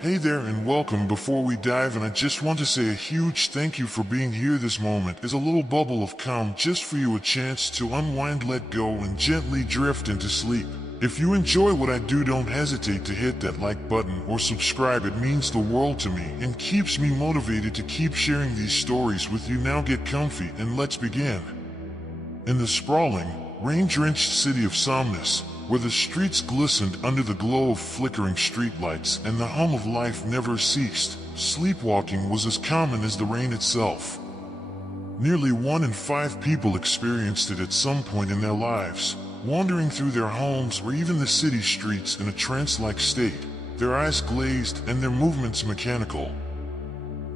Hey there and welcome. Before we dive in, I just want to say a huge thank you for being here. This moment is a little bubble of calm just for you, a chance to unwind, let go, and gently drift into sleep. If you enjoy what I do, don't hesitate to hit that like button or subscribe. It means the world to me and keeps me motivated to keep sharing these stories with you. Now get comfy and let's begin. In the sprawling, rain-drenched city of Somnus, where the streets glistened under the glow of flickering streetlights and the hum of life never ceased, sleepwalking was as common as the rain itself. Nearly 1 in 5 people experienced it at some point in their lives, wandering through their homes or even the city streets in a trance-like state, their eyes glazed and their movements mechanical.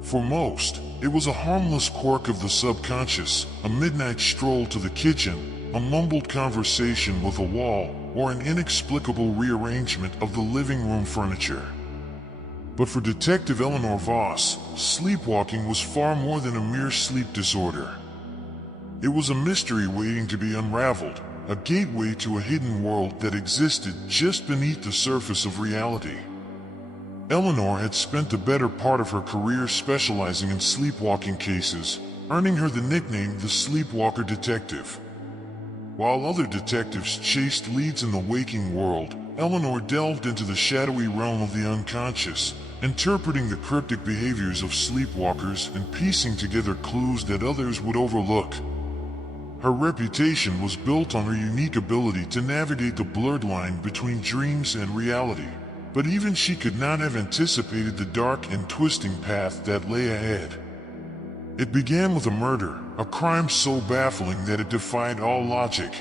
For most, it was a harmless quirk of the subconscious, a midnight stroll to the kitchen, a mumbled conversation with a wall, or an inexplicable rearrangement of the living room furniture. But for Detective Eleanor Voss, sleepwalking was far more than a mere sleep disorder. It was a mystery waiting to be unraveled, a gateway to a hidden world that existed just beneath the surface of reality. Eleanor had spent the better part of her career specializing in sleepwalking cases, earning her the nickname the Sleepwalker Detective. While other detectives chased leads in the waking world, Eleanor delved into the shadowy realm of the unconscious, interpreting the cryptic behaviors of sleepwalkers and piecing together clues that others would overlook. Her reputation was built on her unique ability to navigate the blurred line between dreams and reality, but even she could not have anticipated the dark and twisting path that lay ahead. It began with a murder, a crime so baffling that it defied all logic.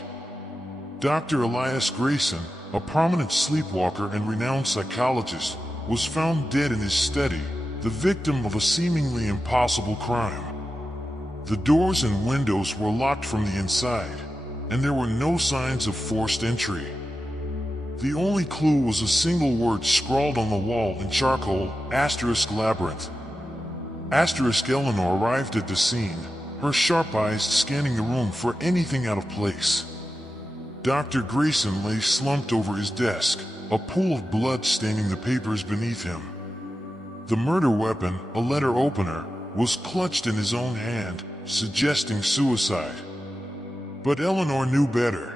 Dr. Elias Grayson, a prominent sleepwalker and renowned psychologist, was found dead in his study, the victim of a seemingly impossible crime. The doors and windows were locked from the inside, and there were no signs of forced entry. The only clue was a single word scrawled on the wall in charcoal: *labyrinth. Eleanor arrived at the scene, her sharp eyes scanning the room for anything out of place. Dr. Grayson lay slumped over his desk, a pool of blood staining the papers beneath him. The murder weapon, a letter opener, was clutched in his own hand, suggesting suicide. But Eleanor knew better.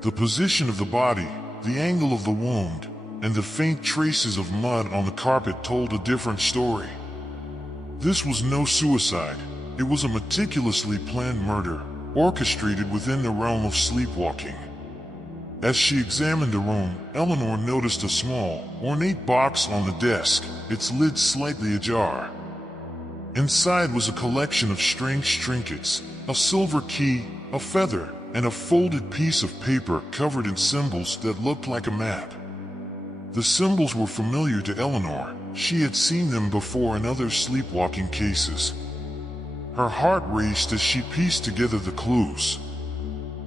The position of the body, the angle of the wound, and the faint traces of mud on the carpet told a different story. This was no suicide. It was a meticulously planned murder, orchestrated within the realm of sleepwalking. As she examined the room, Eleanor noticed a small, ornate box on the desk, its lid slightly ajar. Inside was a collection of strange trinkets, a silver key, a feather, and a folded piece of paper covered in symbols that looked like a map. The symbols were familiar to Eleanor. She had seen them before in other sleepwalking cases. Her heart raced as she pieced together the clues.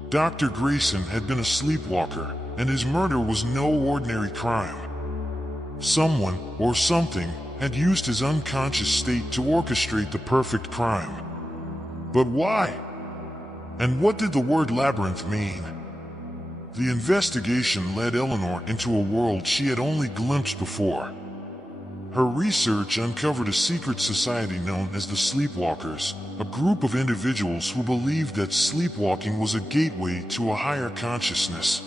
Dr. Grayson had been a sleepwalker, and his murder was no ordinary crime. Someone, or something, had used his unconscious state to orchestrate the perfect crime. But why? And what did the word labyrinth mean? The investigation led Eleanor into a world she had only glimpsed before. Her research uncovered a secret society known as the Sleepwalkers, a group of individuals who believed that sleepwalking was a gateway to a higher consciousness.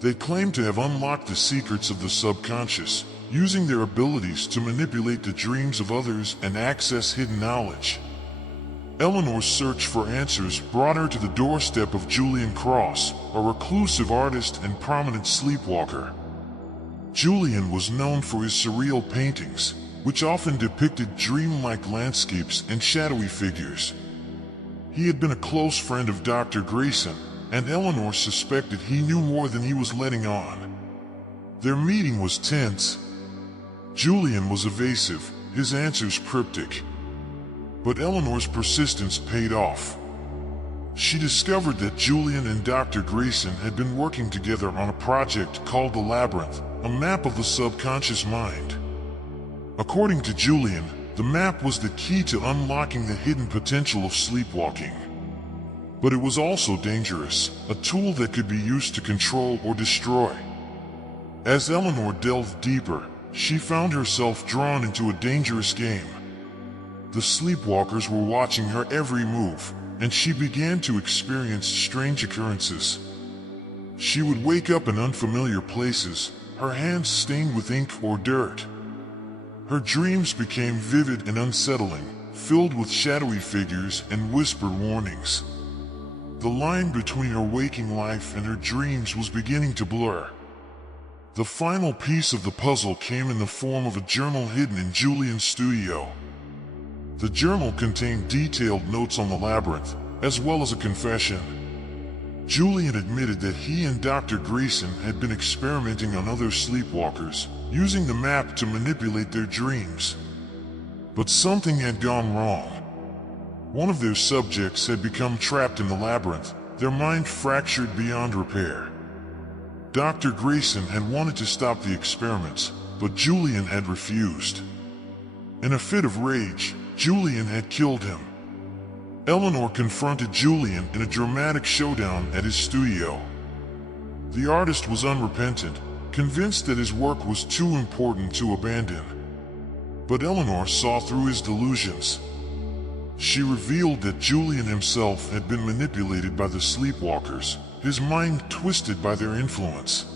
They claimed to have unlocked the secrets of the subconscious, using their abilities to manipulate the dreams of others and access hidden knowledge. Eleanor's search for answers brought her to the doorstep of Julian Cross, a reclusive artist and prominent sleepwalker. Julian was known for his surreal paintings, which often depicted dreamlike landscapes and shadowy figures. He had been a close friend of Dr. Grayson, and Eleanor suspected he knew more than he was letting on. Their meeting was tense. Julian was evasive, his answers cryptic. But Eleanor's persistence paid off. She discovered that Julian and Dr. Grayson had been working together on a project called the Labyrinth, a map of the subconscious mind. According to Julian, the map was the key to unlocking the hidden potential of sleepwalking. But it was also dangerous, a tool that could be used to control or destroy. As Eleanor delved deeper, she found herself drawn into a dangerous game. The sleepwalkers were watching her every move, and she began to experience strange occurrences. She would wake up in unfamiliar places, her hands stained with ink or dirt. Her dreams became vivid and unsettling, filled with shadowy figures and whispered warnings. The line between her waking life and her dreams was beginning to blur. The final piece of the puzzle came in the form of a journal hidden in Julian's studio. The journal contained detailed notes on the labyrinth, as well as a confession. Julian admitted that he and Dr. Grayson had been experimenting on other sleepwalkers, using the map to manipulate their dreams. But something had gone wrong. One of their subjects had become trapped in the labyrinth, their mind fractured beyond repair. Dr. Grayson had wanted to stop the experiments, but Julian had refused. In a fit of rage, Julian had killed him. Eleanor confronted Julian in a dramatic showdown at his studio. The artist was unrepentant, convinced that his work was too important to abandon. But Eleanor saw through his delusions. She revealed that Julian himself had been manipulated by the sleepwalkers, his mind twisted by their influence.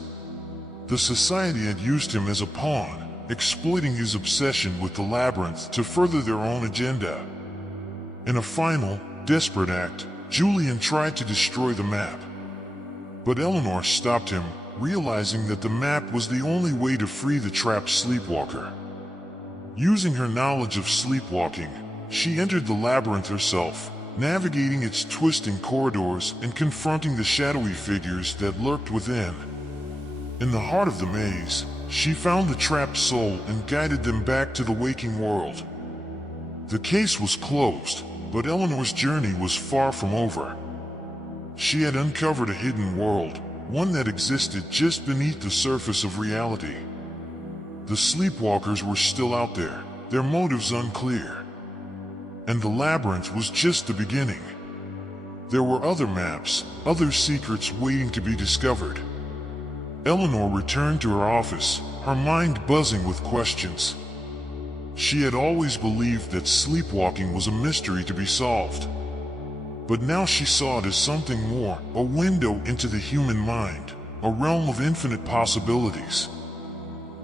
The society had used him as a pawn, exploiting his obsession with the labyrinth to further their own agenda. In a final, desperate act, Julian tried to destroy the map. But Eleanor stopped him, realizing that the map was the only way to free the trapped sleepwalker. Using her knowledge of sleepwalking, she entered the labyrinth herself, navigating its twisting corridors and confronting the shadowy figures that lurked within. In the heart of the maze, she found the trapped soul and guided them back to the waking world. The case was closed, but Eleanor's journey was far from over. She had uncovered a hidden world, one that existed just beneath the surface of reality. The sleepwalkers were still out there, their motives unclear. And the labyrinth was just the beginning. There were other maps, other secrets waiting to be discovered. Eleanor returned to her office, her mind buzzing with questions. She had always believed that sleepwalking was a mystery to be solved. But now she saw it as something more, a window into the human mind, a realm of infinite possibilities.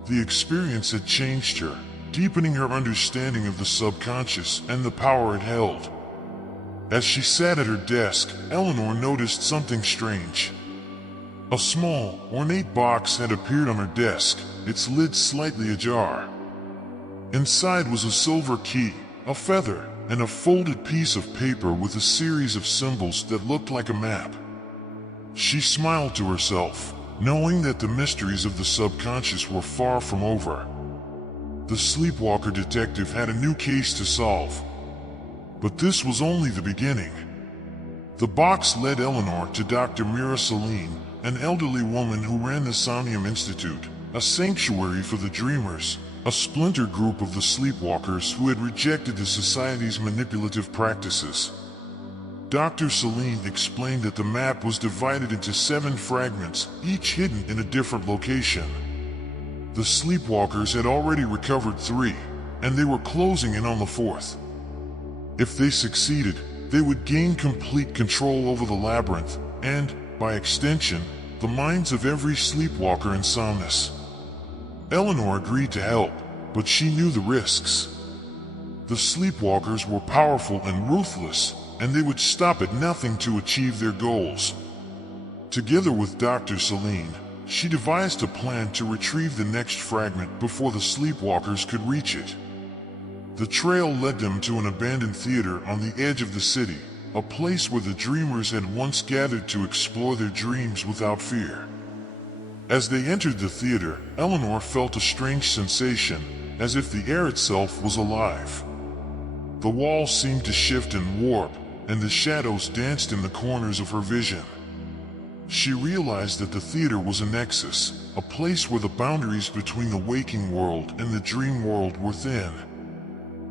The experience had changed her, deepening her understanding of the subconscious and the power it held. As she sat at her desk, Eleanor noticed something strange. A small, ornate box had appeared on her desk, its lid slightly ajar. Inside was a silver key, a feather, and a folded piece of paper with a series of symbols that looked like a map. She smiled to herself, knowing that the mysteries of the subconscious were far from over. The sleepwalker detective had a new case to solve. But this was only the beginning. The box led Eleanor to Dr. Mira Celine, an elderly woman who ran the Somnium Institute, a sanctuary for the dreamers, a splinter group of the sleepwalkers who had rejected the society's manipulative practices. Dr. Celine explained that the map was divided into 7 fragments, each hidden in a different location. The sleepwalkers had already recovered 3, and they were closing in on the 4th. If they succeeded, they would gain complete control over the labyrinth, and, by extension, the minds of every sleepwalker in Somnus. Eleanor agreed to help, but she knew the risks. The sleepwalkers were powerful and ruthless, and they would stop at nothing to achieve their goals. Together with Dr. Celine, she devised a plan to retrieve the next fragment before the sleepwalkers could reach it. The trail led them to an abandoned theater on the edge of the city, a place where the dreamers had once gathered to explore their dreams without fear. As they entered the theater, Eleanor felt a strange sensation, as if the air itself was alive. The walls seemed to shift and warp, and the shadows danced in the corners of her vision. She realized that the theater was a nexus, a place where the boundaries between the waking world and the dream world were thin.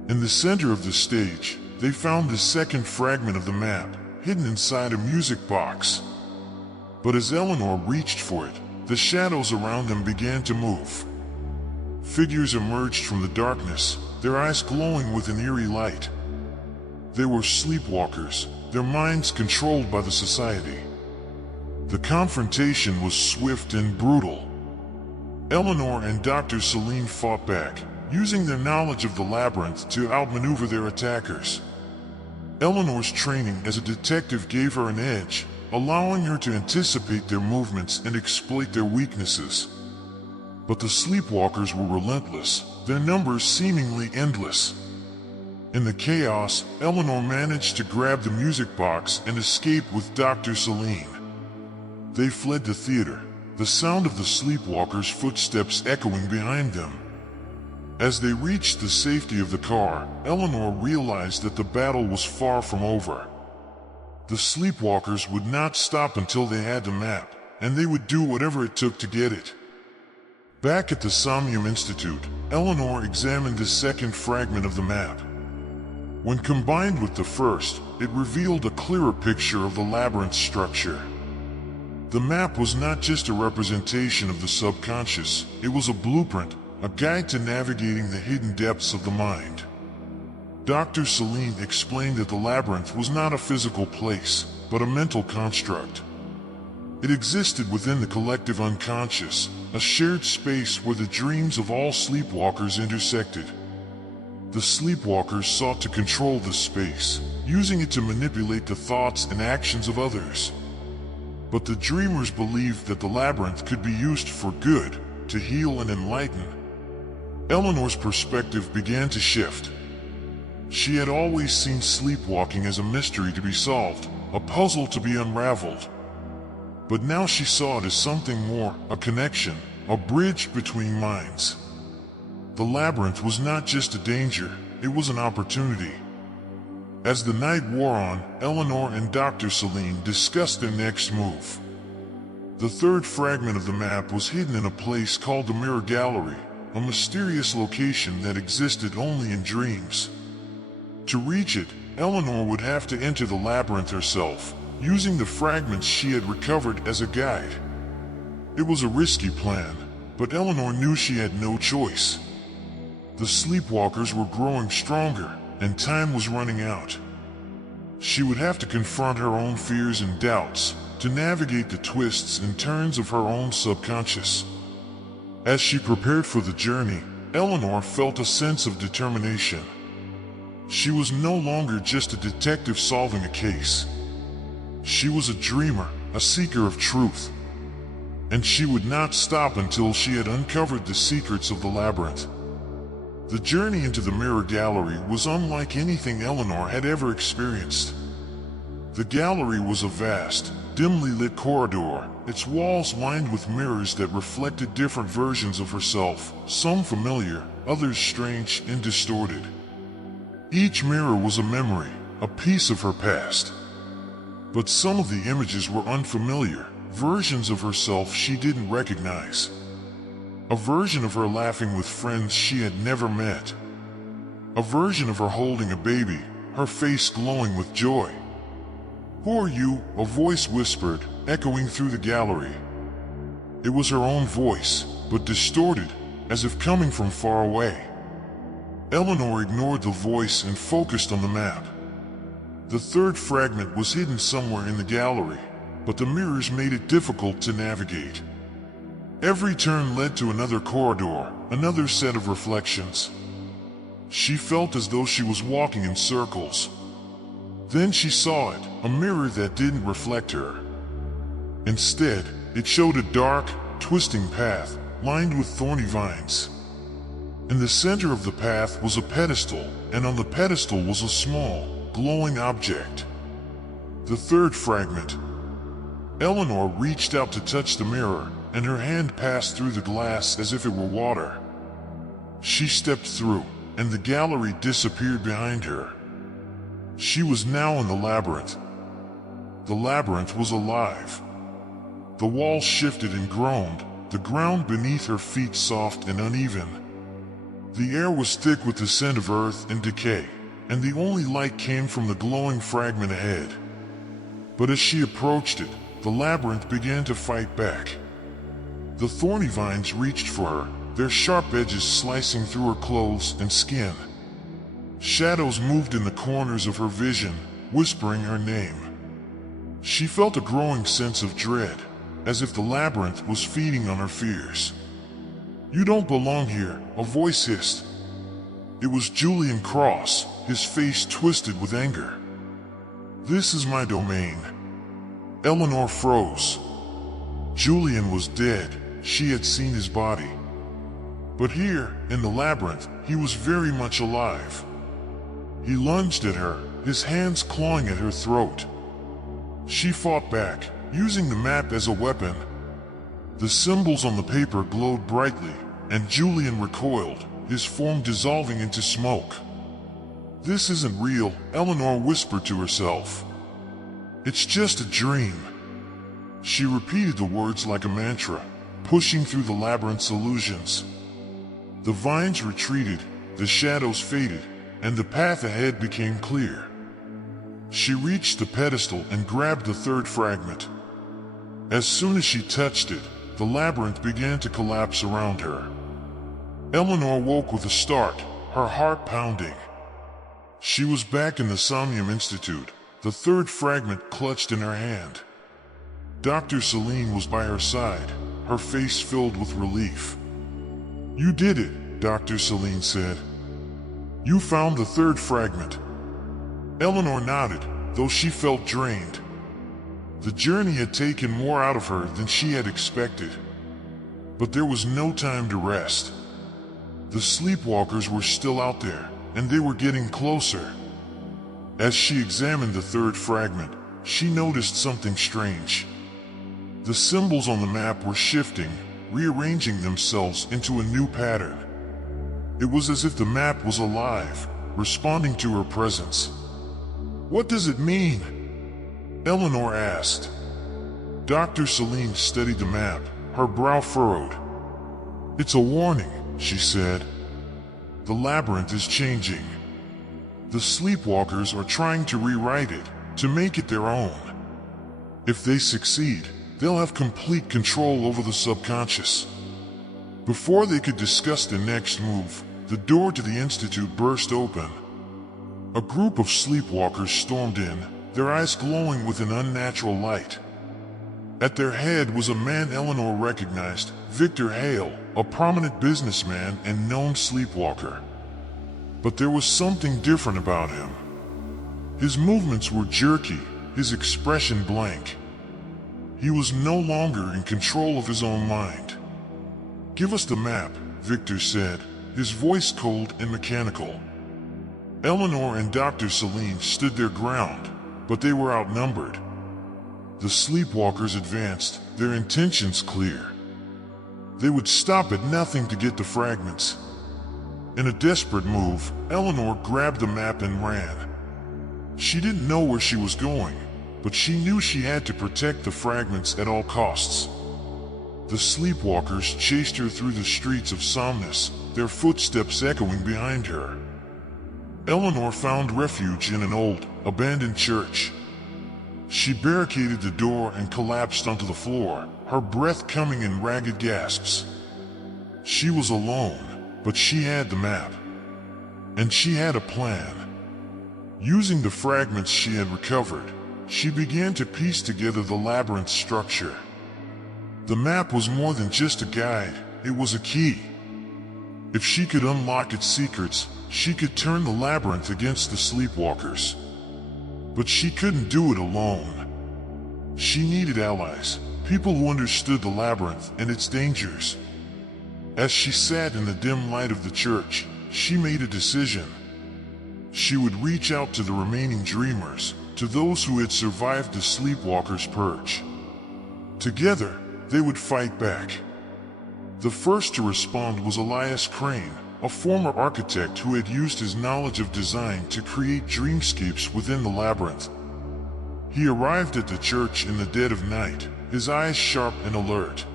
In the center of the stage, they found the second fragment of the map, hidden inside a music box. But as Eleanor reached for it, the shadows around them began to move. Figures emerged from the darkness, their eyes glowing with an eerie light. They were sleepwalkers, their minds controlled by the society. The confrontation was swift and brutal. Eleanor and Dr. Celine fought back, using their knowledge of the labyrinth to outmaneuver their attackers. Eleanor's training as a detective gave her an edge, allowing her to anticipate their movements and exploit their weaknesses. But the sleepwalkers were relentless, their numbers seemingly endless. In the chaos, Eleanor managed to grab the music box and escape with Dr. Celine. They fled the theater, the sound of the sleepwalkers' footsteps echoing behind them. As they reached the safety of the car, Eleanor realized that the battle was far from over. The sleepwalkers would not stop until they had the map, and they would do whatever it took to get it. Back at the Somnium Institute, Eleanor examined the second fragment of the map. When combined with the first, it revealed a clearer picture of the labyrinth's structure. The map was not just a representation of the subconscious, it was a blueprint, a guide to navigating the hidden depths of the mind. Dr. Celine explained that the labyrinth was not a physical place, but a mental construct. It existed within the collective unconscious, a shared space where the dreams of all sleepwalkers intersected. The sleepwalkers sought to control this space, using it to manipulate the thoughts and actions of others. But the dreamers believed that the labyrinth could be used for good, to heal and enlighten. Eleanor's perspective began to shift. She had always seen sleepwalking as a mystery to be solved, a puzzle to be unraveled. But now she saw it as something more, a connection, a bridge between minds. The labyrinth was not just a danger, it was an opportunity. As the night wore on, Eleanor and Dr. Celine discussed their next move. The third fragment of the map was hidden in a place called the Mirror Gallery, a mysterious location that existed only in dreams. To reach it, Eleanor would have to enter the labyrinth herself, using the fragments she had recovered as a guide. It was a risky plan, but Eleanor knew she had no choice. The sleepwalkers were growing stronger, and time was running out. She would have to confront her own fears and doubts, to navigate the twists and turns of her own subconscious. As she prepared for the journey, Eleanor felt a sense of determination. She was no longer just a detective solving a case. She was a dreamer, a seeker of truth. And she would not stop until she had uncovered the secrets of the labyrinth. The journey into the Mirror Gallery was unlike anything Eleanor had ever experienced. The gallery was a vast, dimly lit corridor, its walls lined with mirrors that reflected different versions of herself, some familiar, others strange and distorted. Each mirror was a memory, a piece of her past. But some of the images were unfamiliar, versions of herself she didn't recognize. A version of her laughing with friends she had never met. A version of her holding a baby, her face glowing with joy. "Who are you?" a voice whispered, echoing through the gallery. It was her own voice, but distorted, as if coming from far away. Eleanor ignored the voice and focused on the map. The third fragment was hidden somewhere in the gallery, but the mirrors made it difficult to navigate. Every turn led to another corridor, another set of reflections. She felt as though she was walking in circles. Then she saw it, a mirror that didn't reflect her. Instead, it showed a dark, twisting path, lined with thorny vines. In the center of the path was a pedestal, and on the pedestal was a small, glowing object. The third fragment. Eleanor reached out to touch the mirror, and her hand passed through the glass as if it were water. She stepped through, and the gallery disappeared behind her. She was now in the labyrinth. The labyrinth was alive. The walls shifted and groaned, the ground beneath her feet soft and uneven. The air was thick with the scent of earth and decay, and the only light came from the glowing fragment ahead. But as she approached it, the labyrinth began to fight back. The thorny vines reached for her, their sharp edges slicing through her clothes and skin. Shadows moved in the corners of her vision, whispering her name. She felt a growing sense of dread, as if the labyrinth was feeding on her fears. "You don't belong here," a voice hissed. It was Julian Cross, his face twisted with anger. "This is my domain." Eleanor froze. Julian was dead. She had seen his body. But here, in the labyrinth, he was very much alive. He lunged at her, his hands clawing at her throat. She fought back, using the map as a weapon. The symbols on the paper glowed brightly, and Julian recoiled, his form dissolving into smoke. "This isn't real," Eleanor whispered to herself. "It's just a dream." She repeated the words like a mantra, pushing through the labyrinth's illusions. The vines retreated, the shadows faded, and the path ahead became clear. She reached the pedestal and grabbed the third fragment. As soon as she touched it, the labyrinth began to collapse around her. Eleanor woke with a start, her heart pounding. She was back in the Somnium Institute, the third fragment clutched in her hand. Dr. Celine was by her side, her face filled with relief. "You did it," Dr. Celine said. "You found the third fragment." Eleanor nodded, though she felt drained. The journey had taken more out of her than she had expected. But there was no time to rest. The sleepwalkers were still out there, and they were getting closer. As she examined the third fragment, she noticed something strange. The symbols on the map were shifting, rearranging themselves into a new pattern. It was as if the map was alive, responding to her presence. "What does it mean?" Eleanor asked. Dr. Celine studied the map, her brow furrowed. "It's a warning," she said. "The labyrinth is changing. The sleepwalkers are trying to rewrite it, to make it their own. If they succeed, they'll have complete control over the subconscious." Before they could discuss the next move, the door to the Institute burst open. A group of sleepwalkers stormed in, their eyes glowing with an unnatural light. At their head was a man Eleanor recognized, Victor Hale, a prominent businessman and known sleepwalker. But there was something different about him. His movements were jerky, his expression blank. He was no longer in control of his own mind. "Give us the map," Victor said, his voice cold and mechanical. Eleanor and Dr. Celine stood their ground, but they were outnumbered. The sleepwalkers advanced, their intentions clear. They would stop at nothing to get the fragments. In a desperate move, Eleanor grabbed the map and ran. She didn't know where she was going, but she knew she had to protect the fragments at all costs. The sleepwalkers chased her through the streets of Somnus, their footsteps echoing behind her. Eleanor found refuge in an old, abandoned church. She barricaded the door and collapsed onto the floor, her breath coming in ragged gasps. She was alone, but she had the map. And she had a plan. Using the fragments she had recovered, she began to piece together the labyrinth structure. The map was more than just a guide, it was a key. If she could unlock its secrets, she could turn the labyrinth against the sleepwalkers. But she couldn't do it alone. She needed allies, people who understood the labyrinth and its dangers. As she sat in the dim light of the church, she made a decision. She would reach out to the remaining dreamers, to those who had survived the sleepwalkers' purge. Together, they would fight back. The first to respond was Elias Crane, a former architect who had used his knowledge of design to create dreamscapes within the labyrinth. He arrived at the church in the dead of night, his eyes sharp and alert.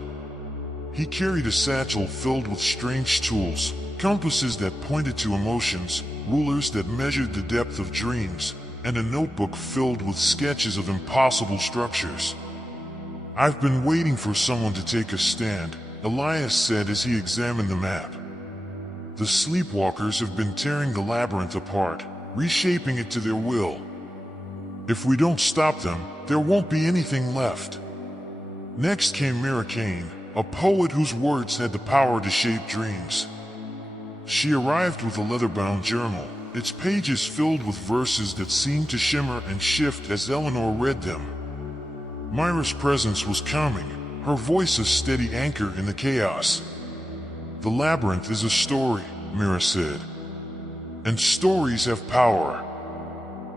He carried a satchel filled with strange tools, compasses that pointed to emotions, rulers that measured the depth of dreams, and a notebook filled with sketches of impossible structures. "I've been waiting for someone to take a stand," Elias said as he examined the map. The sleepwalkers have been tearing the labyrinth apart, reshaping it to their will. If we don't stop them, there won't be anything left. Next came Mira Kane, a poet whose words had the power to shape dreams. She arrived with a leather-bound journal, its pages filled with verses that seemed to shimmer and shift as Eleanor read them. Myra's presence was calming, her voice a steady anchor in the chaos. "The labyrinth is a story," Mira said. "And stories have power.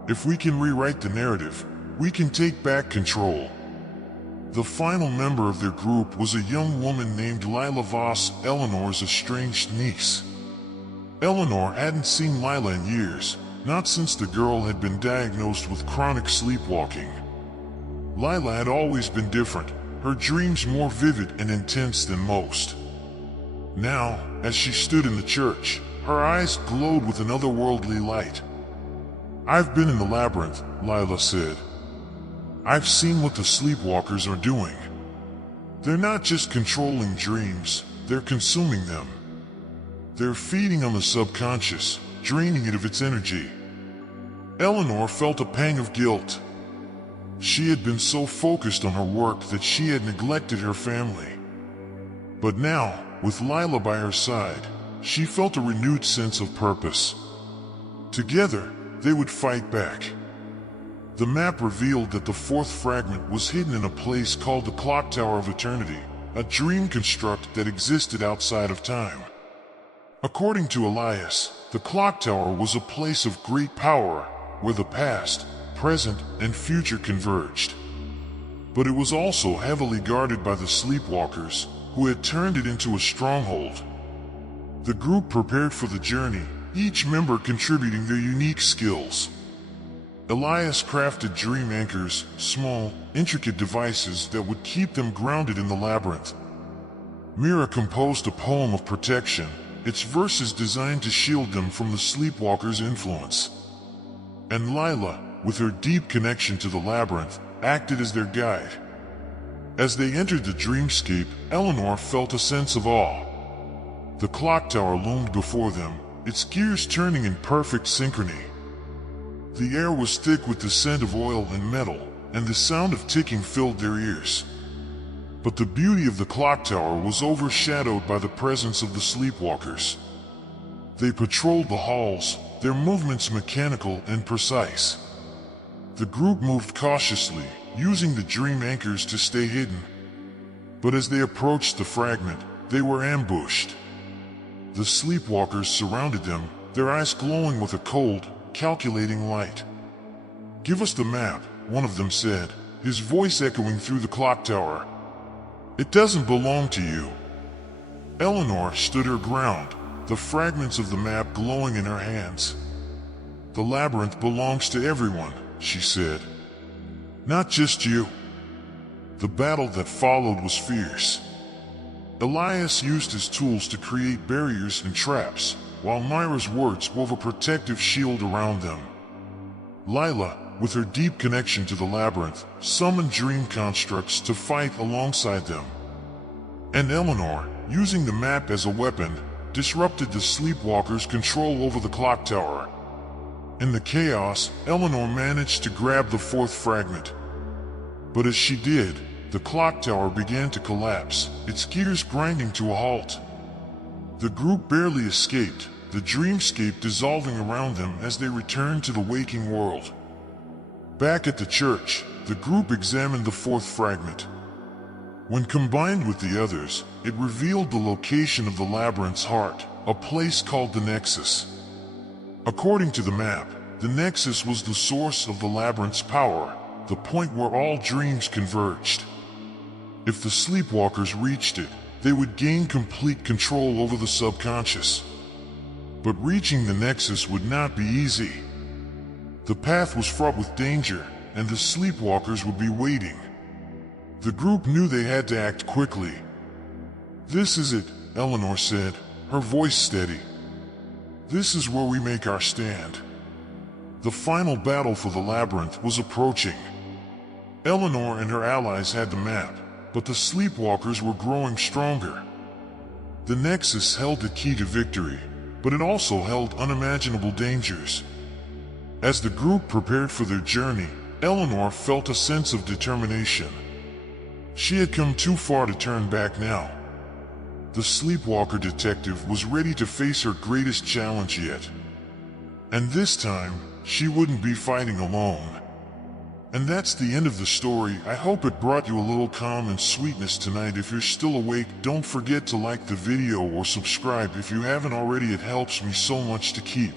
If we can rewrite the narrative, we can take back control." The final member of their group was a young woman named Lila Voss, Eleanor's estranged niece. Eleanor hadn't seen Lila in years, not since the girl had been diagnosed with chronic sleepwalking. Lila had always been different, her dreams more vivid and intense than most. Now, as she stood in the church, her eyes glowed with an otherworldly light. "I've been in the labyrinth," Lila said. "I've seen what the sleepwalkers are doing. They're not just controlling dreams, they're consuming them. They're feeding on the subconscious, draining it of its energy." Eleanor felt a pang of guilt. She had been so focused on her work that she had neglected her family. But now, with Lila by her side, she felt a renewed sense of purpose. Together, they would fight back. The map revealed that the fourth fragment was hidden in a place called the Clock Tower of Eternity, a dream construct that existed outside of time. According to Elias, the Clock Tower was a place of great power, where the past, present, and future converged. But it was also heavily guarded by the sleepwalkers, who had turned it into a stronghold. The group prepared for the journey, each member contributing their unique skills. Elias crafted dream anchors, small, intricate devices that would keep them grounded in the labyrinth. Mira composed a poem of protection, its verses designed to shield them from the sleepwalkers' influence. And Lila, with her deep connection to the labyrinth, acted as their guide. As they entered the dreamscape, Eleanor felt a sense of awe. The clock tower loomed before them, its gears turning in perfect synchrony. The air was thick with the scent of oil and metal, and the sound of ticking filled their ears. But the beauty of the clock tower was overshadowed by the presence of the sleepwalkers. They patrolled the halls, their movements mechanical and precise. The group moved cautiously, using the dream anchors to stay hidden. But as they approached the fragment, they were ambushed. The sleepwalkers surrounded them, their eyes glowing with a cold, calculating light. "Give us the map," one of them said, his voice echoing through the clock tower. "It doesn't belong to you." Eleanor stood her ground, the fragments of the map glowing in her hands. "The labyrinth belongs to everyone," she said. "Not just you." The battle that followed was fierce. Elias used his tools to create barriers and traps, while Myra's words wove a protective shield around them. Lila, with her deep connection to the labyrinth, summoned dream constructs to fight alongside them. And Eleanor, using the map as a weapon, disrupted the sleepwalkers' control over the clock tower. In the chaos, Eleanor managed to grab the fourth fragment. But as she did, the clock tower began to collapse, its gears grinding to a halt. The group barely escaped, the dreamscape dissolving around them as they returned to the waking world. Back at the church, the group examined the fourth fragment. When combined with the others, it revealed the location of the labyrinth's heart, a place called the Nexus. According to the map, the Nexus was the source of the labyrinth's power, the point where all dreams converged. If the sleepwalkers reached it, they would gain complete control over the subconscious. But reaching the Nexus would not be easy. The path was fraught with danger, and the sleepwalkers would be waiting. The group knew they had to act quickly. "This is it," Eleanor said, her voice steady. "This is where we make our stand." The final battle for the labyrinth was approaching. Eleanor and her allies had the map, but the sleepwalkers were growing stronger, The Nexus held the key to victory, but it also held unimaginable dangers. As the group prepared for their journey, Eleanor felt a sense of determination. She had come too far to turn back now. The sleepwalker detective was ready to face her greatest challenge yet. And this time, she wouldn't be fighting alone. And that's the end of the story. I hope it brought you a little calm and sweetness tonight. If you're still awake, don't forget to like the video or subscribe if you haven't already. It helps me so much to keep